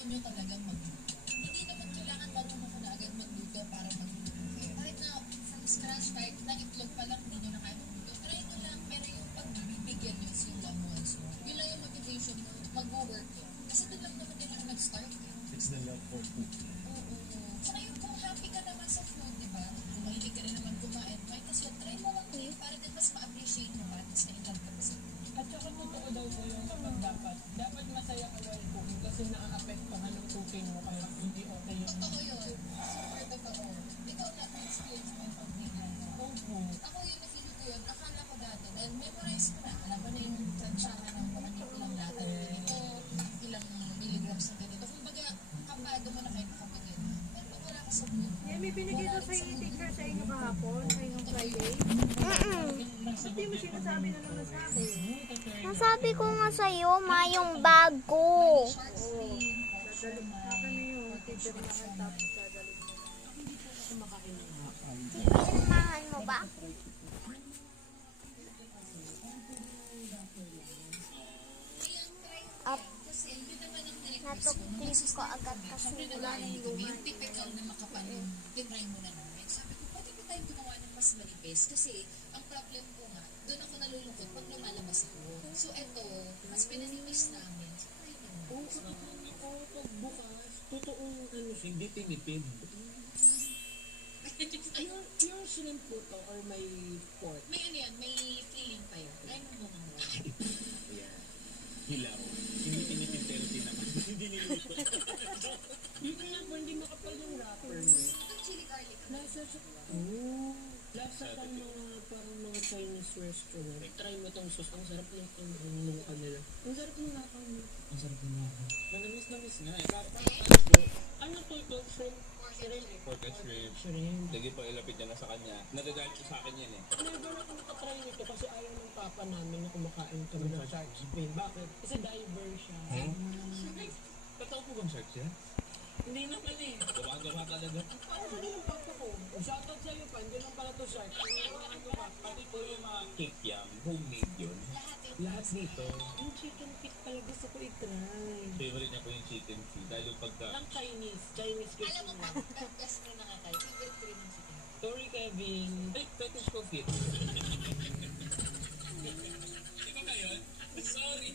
gusto nyo talagang magluto. Hindi naman kailangan marunong ko na agad magluto para magluto kayo. Kahit na from scratch, kahit na itlog pa lang, hindi nyo na kaya magluto. Try nyo lang, pero yung pagbibigyan nyo sila mo. So, yun lang yung motivation mo, mag-work yun. Kasi doon lang naman din ako nag-start. It's the love for cooking. Oo. Saka yung kung happy ka naman sa food, di ba? Kung mahilig ka rin naman kumain, kahit kasi try mo lang din para din mas ma-appreciate mo ba? Tapos na-inlove ka pa sa food. At saka totoo daw po yung kapag dapat masaya ka while cooking kasi nakaka-apektuhan ng cooking mo kaya hindi okay yung... Totoo yun. Super totoo. Ikaw na experience mo yung pag-vegan. Oo. Ako yun, na-feel ko yun. Akala ko dati. Dahil memorize ko na. Alam ko na yung tansyahan ng kung ano ilang lata ng ganito, ilang milligrams ng ganito. Kumbaga, kapado mo na kahit kapagin. Pero pag wala ka sa food, May binigay daw sa teacher sa inyo kahapon, sa inyong Friday. Hindi mo sinasabi na naman sa akin. Nasabi ko nga sa'yo, yung bago. shark Oo. fin, Dadalhin sa akin na yun. Teacher na ka tapos dadalhin mo. Pinamahan mo ba? Up. kasi yun naman ang nirequest ko. Natuklis ko agad kasi wala na yung Yung typical na makapal yung tinry mo na namin. Sabi ko, pwede ba tayo gumawa ng mas manipis? Kasi ang problem ko nga, doon ako nalulungkot pag lumalabas ako. So eto, mas pinanipis namin. So tayo naman. Oo, pag bukas, totoong ano siya, hindi tinipid. Pure shrimp po to or may pork? May ano yan, may feeling pa yun. Try mo muna mo. Yeah. Hilaw. Hindi tinipid pero di naman. Hindi niluto. Hindi nga po, hindi makapal yung wrapper mo. Itong chili garlic. Lasa siya. Oo. Lasa pang mga, parang mga Chinese restaurant. Try mo tong sauce. Ang sarap ng luka nila. Ang sarap ng laka mo. Ang sarap ng lasa. Manamis nga eh. Ano to ito? Shrimp? Pork and shrimp. Shrimp. Lagi pa ilapit niya na sa kanya. Nagagalit ko sa akin yan eh. Never ako nakatry nito kasi ayaw ng papa namin na kumakain kami ng shark fin. Bakit? Kasi diver siya. Totoo po bang sharks yan? Hindi naman eh. Gawa-gawa talaga. Ano ba yung papa ko? Shoutout sa'yo pa, hindi lang pala to shark. Ano ba? Pati po yung mga cake yam, homemade yun. Lahat yun. Lahat dito. Yung chicken feet pala gusto ko i-try. Favorite niya po yung chicken feet. Dahil yung pagka... Ng Chinese Alam kitchen mo, lang. best na nakakay. Favorite ko rin ang chicken. Sorry Kevin. Ay, fetish ko feet. Di ba ba yun? Sorry.